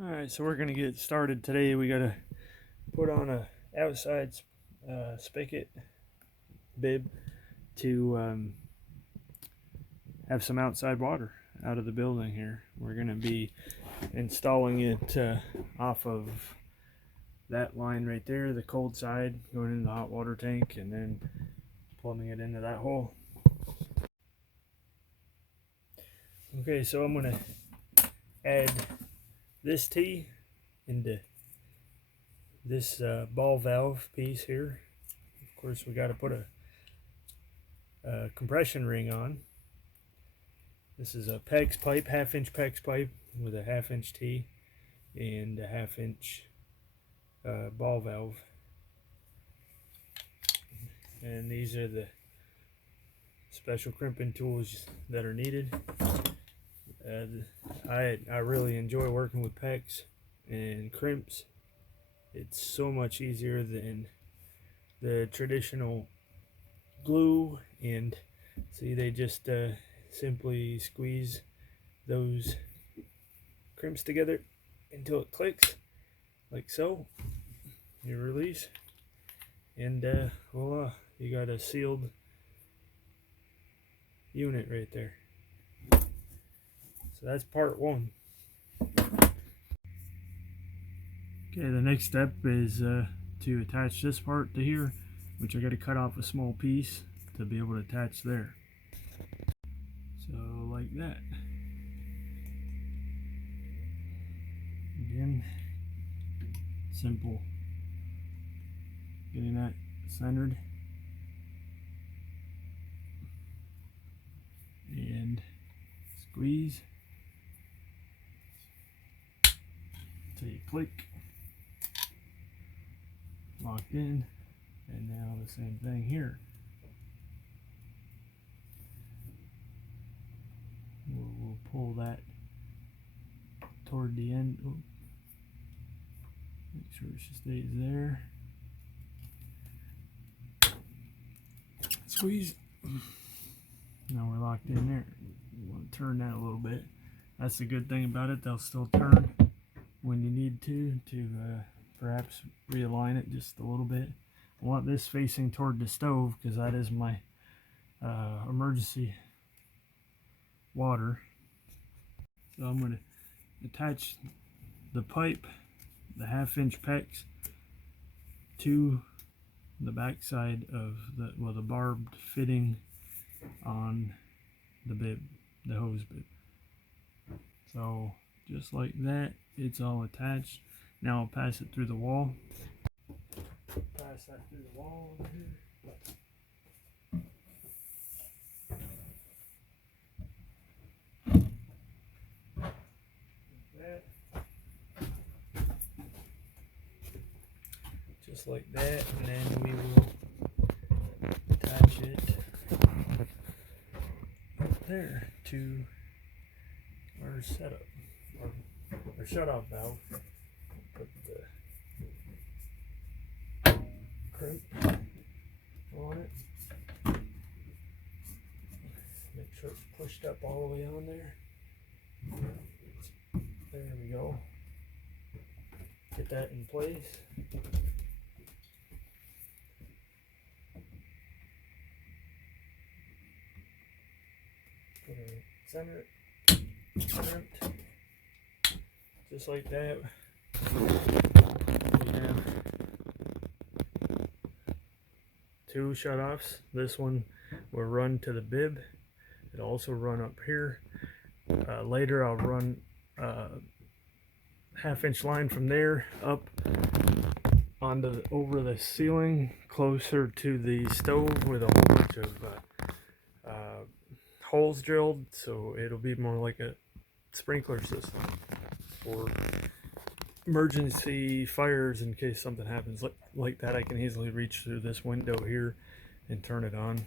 Alright, so we're going to get started today. We got to put on a outside spigot bib to have some outside water out of the building here. We're going to be installing it off of that line right there, the cold side, going into the hot water tank, and then plumbing it into that hole. Okay, so I'm going to add this T into this ball valve piece here. Of course, we got to put a compression ring on. This is a PEX pipe, half-inch PEX pipe with a half-inch T and a half-inch ball valve. And these are the special crimping tools that are needed. I really enjoy working with PEX and crimps. It's so much easier than the traditional glue, and see, they just simply squeeze those crimps together until it clicks like so. You release, and voila, you got a sealed unit right there. So that's part one. Okay, the next step is to attach this part to here, which I got to cut off a small piece to be able to attach there. So like that. Again, simple. Getting that centered. And squeeze till you click. Locked in. And now the same thing here. We'll pull that toward the end. Oh, make sure she stays there. Squeeze. Now we're locked in there. You want to turn that a little bit. That's the good thing about it. They'll still turn when you need to perhaps realign it just a little bit. I want this facing toward the stove because that is my emergency water. So I'm going to attach the pipe, the half-inch PEX, to the back side of the barbed fitting on the bib, the hose bib. So just like that, it's all attached. Now I'll pass it through the wall. Pass that through the wall over here. Just like that, and then we will attach it up there to our setup, our shut-off valve. Put the crimp on it. Make sure it's pushed up all the way on there. There we go. Get that in place. Put it center it, crimped, just like that. We have two shutoffs. This one will run to the bib. It'll also run up here. Later I'll run half-inch line from there up onto over the ceiling closer to the stove with a whole bunch of holes drilled, so it'll be more like a sprinkler system for emergency fires in case something happens like that. I can easily reach through this window here and turn it on.